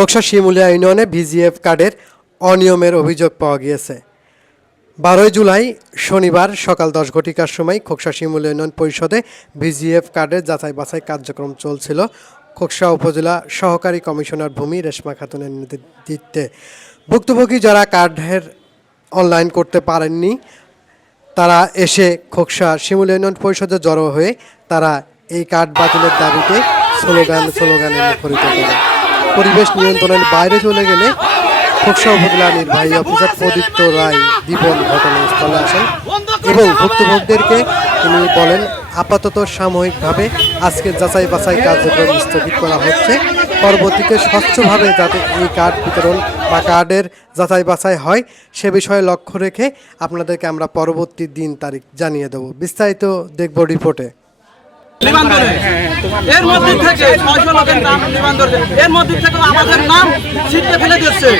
খোকসা শিমুলিয়া ইউনিয়নে ভিজিএফ কার্ডের অনিয়মের অভিযোগ পাওয়া গিয়েছে। বারোই জুলাই শনিবার সকাল দশ ঘটিকার সময় খোকসা শিমুলিয়া ইউনিয়ন পরিষদে ভিজিএফ কার্ডের যাচাই বাছাই কার্যক্রম চলছিল। খোকসা উপজেলা সহকারী কমিশনার ভূমি রেশমা খাতুনের নেতৃত্বে। ভুক্তভোগী যারা কার্ডের অনলাইন করতে পারেননি, তারা এসে খোকসা শিমুল ইউনিয়ন পরিষদে জড়ো হয়ে তারা এই কার্ড বাতিলের দাবিতে স্লোগান স্লোগানে মুখরিত করে। পরিবেশ নিয়ন্ত্রণের বাইরে চলে গেলে খোকসা উপজেলা নির্বাহী অফিসার প্রদীপ্ত রায় দীপন ঘটনাস্থলে আসেন এবং ভুক্তভোগীদেরকে তিনি বলেন, আপাতত সাময়িকভাবে আজকে যাচাই বাছাই কার্যক্রম স্থগিত করা হচ্ছে। পরবর্তীতে স্বচ্ছভাবে যাতে এই কার্ড বিতরণ বা কার্ডের যাচাই বাছাই হয়, সে বিষয়ে লক্ষ্য রেখে আপনাদেরকে আমরা পরবর্তী দিন তারিখ জানিয়ে দেব। বিস্তারিত দেখব রিপোর্টে। নিবন্ধনে। এর মধ্যে থেকে ছয়শো লোকের নাম নিবন্ধন। এর মধ্যে থেকে আমাদের নাম ছিটকে ফেলে দিচ্ছে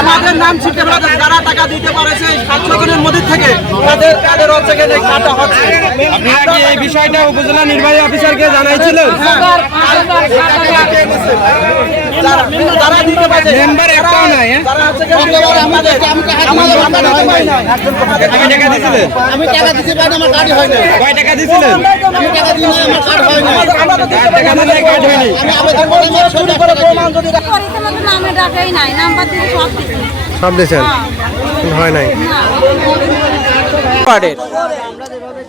আমাদের নাম ছিটকে ফেলে দিচ্ছে যারা টাকা দিতে পারেছে সাতশো জনের মধ্যে থেকে তাদের তাদের হচ্ছে গিয়ে কাটা হচ্ছে। আপনারা কি এই বিষয়টা উপজেলা নির্বাহী অফিসারকে জানাইছিলেন যারা দিতে পারছে মেম্বার একটাও নাই হ্যাঁ? আমাদের আমাদের হয় টাকা দিছিলেন আমি টাকা দিতে পারি আমার কার্ড হয় না। কয় টাকা দিছিলেন হয় সব দিয়েছেন? হয়। নাই।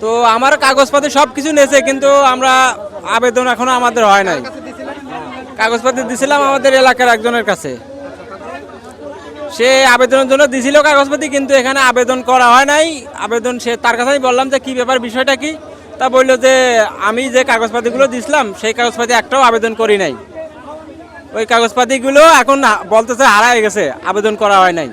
তো আমার কাগজপাতি সব কিছু নিয়েছে কিন্তু আমরা আবেদন এখনও আমাদের হয় নাই। কাগজপাতি দিছিলাম আমাদের এলাকার একজনের কাছে। সে আবেদনের জন্য দিছিল কাগজপাতি কিন্তু এখানে আবেদন করা হয় নাই। আবেদন সে তার কাছে আমি বললাম যে কি ব্যাপার বিষয়টা কি? তা বলল যে, আমি যে কাগজপাতিগুলো দিছিলাম, সেই কাগজপাতি একটাও আবেদন করি নাই। ওই কাগজপাতিগুলো এখন বলতেছে হারায় গেছে, আবেদন করা হয় নাই।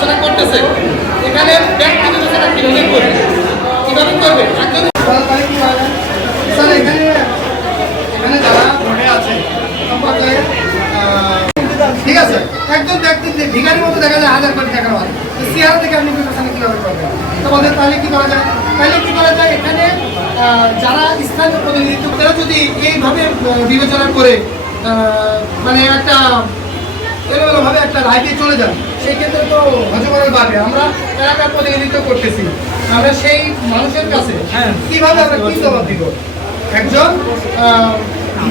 বিবেচনা করতেছে। এখানে ব্যক্তি বিবেচনা কীভাবে করবে? কীভাবে করবে? একজন স্যার, এখানে এখানে যারা ভোটে আছে ঠিক আছে। একজন ব্যক্তি যে ভিখারির মতো দেখা যায়, হাজার কোটি টাকার তো চেহারা থেকে আপনি বিবেচনা কীভাবে করবেন? তো বলতে তাহলে কি করা যায়? তাহলে কি করা যায়? এখানে যারা স্থানীয় প্রতিনিধিত্ব তারা যদি এইভাবে বিবেচনা করে মানে একটা এলোমেলোভাবে একটা রায়কে চলে যান সেই ক্ষেত্রে তো হজবরল পাবে আমরা এলাকার প্রতিনিধিত্ব করতেছি। আমরা সেই মানুষের কাছে কীভাবে আমরা কি জবাব দিব? একজন আহ,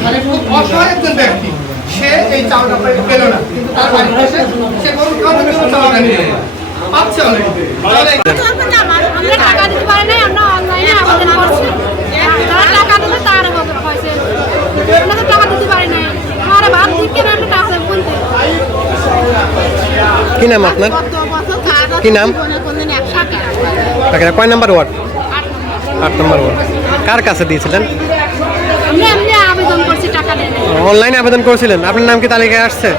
মানে খুব অসহায় একজন ব্যক্তি। সে এই চাউলটা পেল না। কিন্তু তার বাড়ির পাশে সে কোনো কারণে কোনো চাউলটা নিল পাচ্ছে তাহলে আমরা টাকা দিতে পারি নাই আমরা অনলাইনে আবেদন করছি যারা টাকা দেবে তার হয়েছে আমরা তো টাকা দিতে পারি নাই আমার ভাত দিকে আমরা টাকা দেবো বলতে কি নাম আপনার? কি নাম? কাকিরা কয় নাম্বার ওয়ার্ড? আট নম্বর ওয়ার্ড। কার কাছে দিয়েছিলেন? অনলাইনে আবেদন করেছিলেন। আপনার নাম কি তালিকায় আসছে?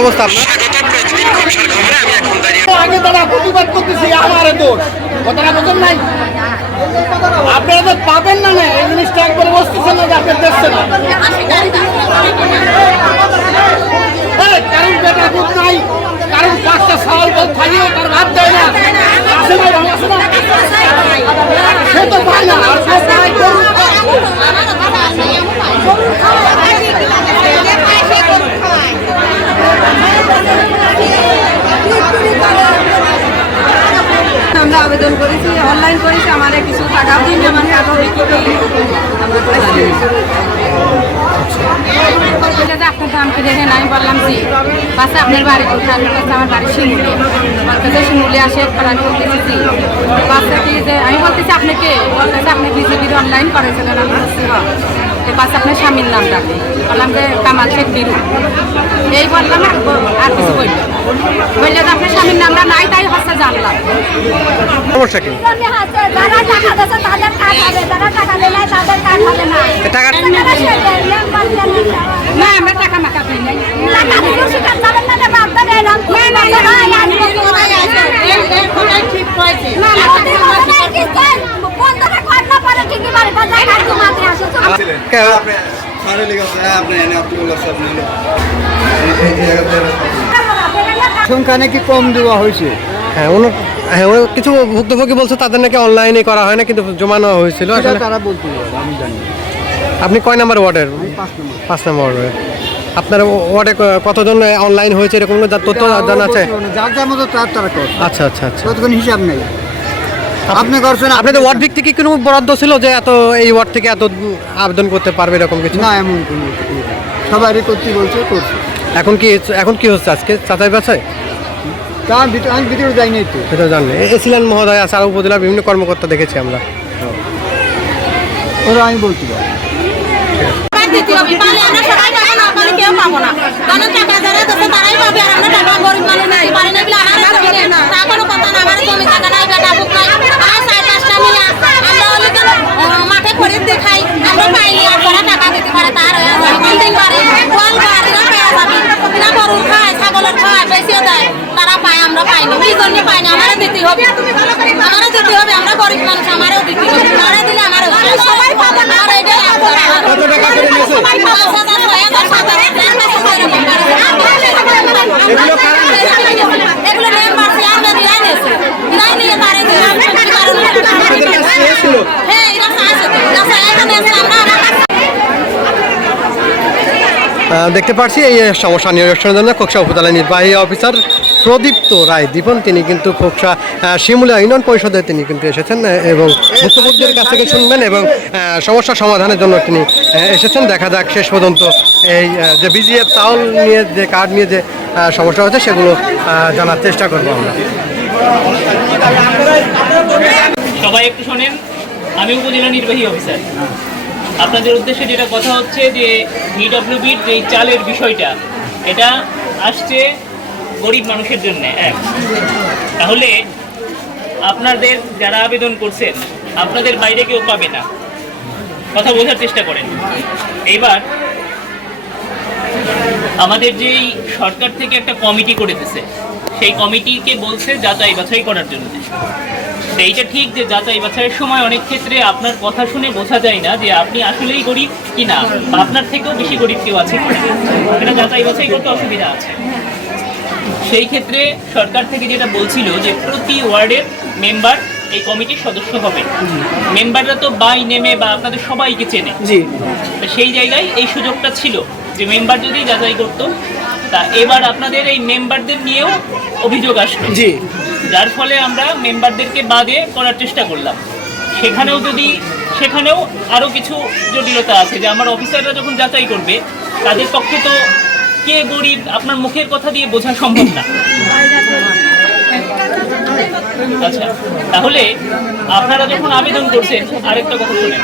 অবস্থা আগে করতেছি নাই আপনারা তো পাবেন না না, এই জিনিসটা একবারে বসতেছে না দেখছেন না। দুধ নাই, কারণ পাঁচটা সাল বল থাকিও তার ভাত দেয় না। সে তো পায় না আমরা আবেদন করেছি, অনলাইন করেছি, আমার কিছু টাকা দিন আমার টাকা বিক্রি করি। আপনার দামকে দেখে আমি বললাম জি। পাশে আপনার বাড়ি কোথায়? আমার কাছে আমার বাড়ি শিমুলি। আমার শিমুলি আসে আমি বলতেছি জি। পাশে কি যে আমি বলতেছি আপনি বলতেছে বিজেপির অনলাইন করেছিলেন আমি নাম ডাকে। বললাম যে কামাল শেখ বিরু। এই বললাম আর কিছু বলল বললে যে আপনার স্বামীর নামটা নাই তাই হচ্ছে জানলাম। সমস্যা কি? যারা টাকা দিয়েছে তাদের কাজ হবে যারা টাকা দেয় নাই তাদের কাজ হবে না। টাকা না আমরা টাকা মাকা পাই নাই। টাকা দিয়েও শিকার যাবেন না বাদ দেন এরকম না না ঠিক কইছে। না না কি কই কোন টাকা কর পারে ঠিকই বাড়ি বাজার কাজ মাত্র আসে। সংখ্যা নাকি কম দেওয়া হয়েছে? হ্যাঁ হ্যাঁ কিছু ভুক্তভোগী বলছে তাদের নাকি অনলাইনে করা হয় না কিন্তু জমা নেওয়া হয়েছিল। আসলে তারা বলতে আমি জানি আপনি কয় নাম্বার ওয়ার্ডের? পাঁচ নম্বর। পাঁচ নাম্বার ওয়ার্ডের। আপনার ওয়ার্ডে কতজন অনলাইন হয়েছে এরকম তথ্য জানা আছে। যার যার মতো তার তারা আচ্ছা আচ্ছা আচ্ছা। হিসাব নেই। আপনি করছেন আপনাদের ওয়ার্ড ভিত্তিক কি কোনো বরাদ্দ ছিল যে এত এই ওয়ার্ড থেকে এত আবেদন করতে পারবে এরকম কিছু? না এমন কোনো। সবারই করতে বলছে করছে। এখন কি এখন কি হচ্ছে আজকে? চাতাই বাছাই তা আমি ভিতরে- আমি ভিতরে যাই নাই তো সেটা জানলে এসিলেন মহোদয় আছে আর উপজেলার বিভিন্ন কর্মকর্তা দেখেছি আমরা। ওরা আমি বলতে পারব দিতে হবে পালে আমরা সবাই পাবো না পালে কেউ পাবো না কারণ টাকা যারা দেবে তারাই পাবে আর আমরা টাকা গরিব মানুষ নাই পারি না বলে আমার জমি নেই তা কোনো কথা না আমার জমি টাকা নাই বেটা বুক নাই আমার চার পাঁচটা নিয়ে আমরা হলে তো আহ, মাঠে খরিদ দেখাই আমরা পাইনি আর যারা টাকা দিতে পারে তার হয়ে যায় বিল্ডিং বাড়ি ওয়াল বাড়ি না পেয়ে যাবি না গরুর খায় ছাগলের খায় বেশিও দেয় তারা পায় আমরা পাইনি কি জন্য পাইনি আমারও দিতে হবে আমারও দিতে হবে আমরা গরিব মানুষ আমারও দিতে হবে তারা দিলে আমারও সবাই পাবো না আর এটাই কত করে পারে। হ্যাঁ এরা তো এরা এখানে আমরা দেখতে পাচ্ছি এই সমস্যা নিরসনের জন্য খোকসা উপজেলা নির্বাহী অফিসার প্রদীপ্ত রায় দীপন তিনি কিন্তু খোকসা আহ, শিমুলিয়া ইউনিয়ন পরিষদে তিনি কিন্তু এসেছেন এবং ভুক্তভোগীদের কাছ থেকে শুনবেন এবং সমস্যা সমাধানের জন্য তিনি এসেছেন। দেখা যাক শেষ পর্যন্ত এই যে বিজিএফ চাউল নিয়ে যে কার্ড নিয়ে যে সমস্যা হচ্ছে সেগুলো জানার চেষ্টা করব আমরা। সবাই একটু শোনেন আমি উপজেলা নির্বাহী অফিসার। আপনাদের উদ্দেশ্যে যেটা কথা হচ্ছে যে ভিডব্লিউবির যে চালের বিষয়টা এটা আসছে গরিব মানুষের জন্য এক তাহলে আপনাদের যারা আবেদন করছেন, আপনাদের বাইরে কেউ পাবে না। কথা বোঝার চেষ্টা করেন। এইবার আমাদের যেই সরকার থেকে একটা কমিটি করে দিছে, সেই কমিটিকে বলছে যাচাই বাছাই করার জন্য। এইটা ঠিক যে যাচাই বাছাইয়ের সময় অনেক ক্ষেত্রে আপনার কথা শুনে বোঝা যায় না যে আপনি আসলেই গরিব কিনা, বা আপনার থেকেও বেশি গরিব কেউ আছে এটা যাচাই বাছাই করতে অসুবিধা আছে। সেই ক্ষেত্রে সরকার থেকে যেটা বলছিল যে প্রতি ওয়ার্ডের মেম্বার এই কমিটির সদস্য হবে। মেম্বাররা তো বাই নেমে বা আপনাদের সবাইকে চেনে। সেই জায়গায় এই সুযোগটা ছিল যে মেম্বার যদি যাচাই করতো তা এবার আপনাদের এই মেম্বারদের নিয়েও অভিযোগ আসলো। যার ফলে আমরা মেম্বারদেরকে বাদে করার চেষ্টা করলাম। সেখানেও যদি সেখানেও আরও কিছু জটিলতা আছে যে আমার অফিসাররা যখন যাচাই করবে তাদের পক্ষে তো কে গরিব আপনার মুখের কথা দিয়ে বোঝা সম্ভব না। আচ্ছা তাহলে আপনারা যখন আবেদন করছেন, আরেকটা কথা শুনেন।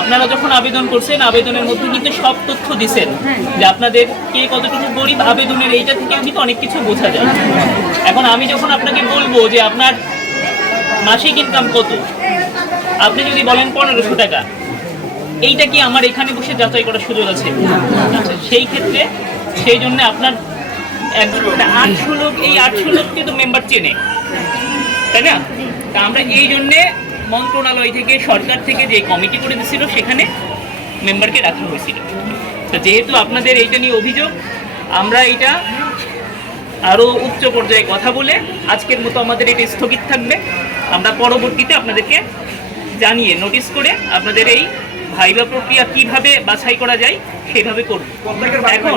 আপনারা যখন আবেদন করছেন, আবেদনের মধ্যে কিন্তু সব তথ্য দিছেন যে আপনাদের কে কতটুকু গরিব, আবেদনের এইটা থেকে কিন্তু অনেক কিছু বোঝা যায়। এখন আমি যখন আপনাকে বলব যে আপনার মাসিক ইনকাম কত, আপনি যদি বলেন পনেরোশো টাকা, এইটা কি আমার এখানে বসে যাচাই করার সুযোগ আছে? আচ্ছা সেই ক্ষেত্রে সেই জন্য আপনার আটশো লোক, এই আটশো লোককে তো মেম্বার চেনে। তাই না? তা আমরা এই জন্যে মন্ত্রণালয় থেকে, সরকার থেকে যে কমিটি করে দিয়েছিল, সেখানে মেম্বারকে রাখা হয়েছিল। তো যেহেতু আপনাদের এইটা নিয়ে অভিযোগ, আমরা এটা আরও উচ্চ পর্যায়ে কথা বলে আজকের মতো আমাদের এটা স্থগিত থাকবে। আমরা পরবর্তীতে আপনাদেরকে জানিয়ে নোটিশ করে আপনাদের এই ভাইবা প্রক্রিয়া কীভাবে বাছাই করা যায় সেভাবে করব। এখন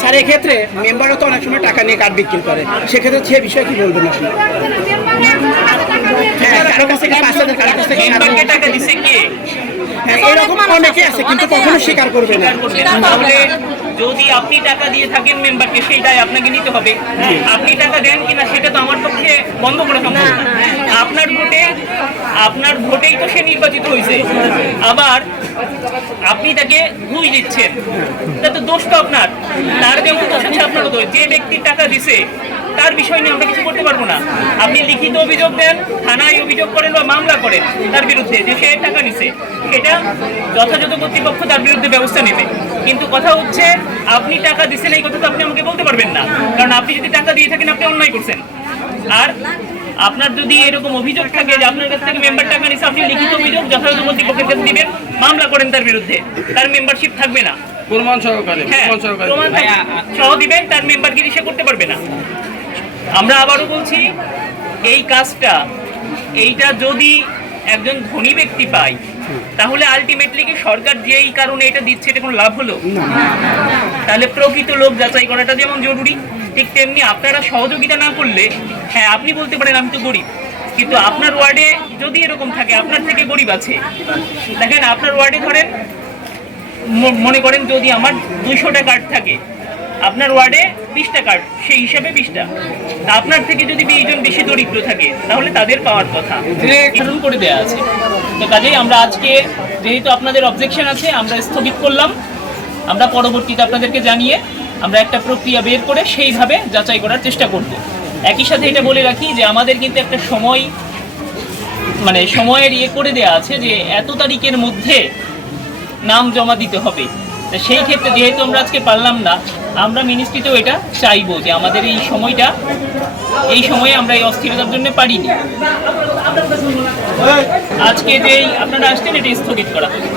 স্যার এক্ষেত্রে মেম্বারও তো অনেক সময় টাকা নিয়ে কার্ড বিক্রি করে। সেক্ষেত্রে সে বিষয়ে কি বলবেন আপনি? হ্যাঁ, কারও কাছ কারও কাছ। টাকা দিছে কে? হ্যাঁ, এরকম অনেকে আছে কিন্তু কখনো স্বীকার করবে না। যদি আপনি টাকা দিয়ে থাকেন মেম্বারকে সেই দায় আপনাকে নিতে হবে। আপনি টাকা দেন কিনা সেটা তো আমার পক্ষে বন্ধ করে সম্ভব না। আপনার ভোটে আপনার ভোটেই তো সে নির্বাচিত হয়েছে আবার আপনি তাকে ঘুষ দিচ্ছেন। তা তো দোষ তো আপনার। তার যেমন দোষ আছে আপনারও দোষ। যে ব্যক্তি টাকা দিছে তার বিষয় নিয়ে আমরা কিছু করতে পারব না। আপনি লিখিত অভিযোগ দেন থানায় অভিযোগ করেন বা মামলা করেন তার বিরুদ্ধে যে সে টাকা নিছে সেটা যথাযথ কর্তৃপক্ষ তার বিরুদ্ধে ব্যবস্থা নেবে। কিন্তু কথা হচ্ছে আপনি টাকা দিচ্ছেন এই কথা তো আপনি আমাকে বলতে পারবেন না। কারণ আপনি যদি টাকা দিয়ে থাকেন আপনি অন্যায় করছেন। আর আপনার যদি এরকম অভিযোগ থাকে যে আপনার কাছ থেকে মেম্বার টাকা নিচ্ছে আপনি লিখিত অভিযোগ যথাযথ কর্তৃপক্ষের কাছে দিবেন মামলা করেন তার বিরুদ্ধে। তার মেম্বারশিপ থাকবে না। প্রমাণ সহকারে হ্যাঁ প্রমাণ থাক- সহ দিবেন তার মেম্বারগিরি সে করতে পারবে না। আমরা আবারও বলছি এই কাজটা এইটা যদি একজন ধনী ব্যক্তি পায় তাহলে আলটিমেটলি কি সরকার যেই কারণে এটা দিচ্ছে এটা কোনো লাভ হলো? তাহলে প্রকৃত লোক যাচাই করাটা যেমন জরুরি ঠিক তেমনি আপনারা সহযোগিতা না করলে হ্যাঁ আপনি বলতে পারেন আমি তো গরিব কিন্তু আপনার ওয়ার্ডে যদি এরকম থাকে আপনার থেকে গরিব আছে দেখেন আপনার ওয়ার্ডে ধরেন মনে করেন যদি আমার দুইশোটা কার্ড থাকে আপনার ওয়ার্ডে বিশটা কার্ড সেই হিসাবে বিশটা। আপনার থেকে যদি বিশ জন বেশি দরিদ্র থাকে, তাহলে তাদের পাওয়ার কথা। শুরু করে দেওয়া আছে। তো কাজেই আমরা আজকে, যেহেতু আপনাদের অবজেকশন আছে, আমরা স্থগিত করলাম। আমরা পরবর্তীতে আপনাদেরকে জানিয়ে আমরা একটা প্রক্রিয়া বের করে সেইভাবে যাচাই করার চেষ্টা করব। একই সাথে এটা বলে রাখি যে আমাদের কিন্তু একটা সময় মানে সময়ের ইয়ে করে দেওয়া আছে যে এত তারিখের মধ্যে নাম জমা দিতে হবে। সেই ক্ষেত্রে যেহেতু আমরা আজকে পারলাম না আমরা মিনিস্ট্রিতেও এটা চাইব যে আমাদের এই সময়টা, এই সময়ে আমরা এই অস্থিরতার জন্য পারিনি। আজকে যে আপনারা আসছেন, এটা স্থগিত করা হবে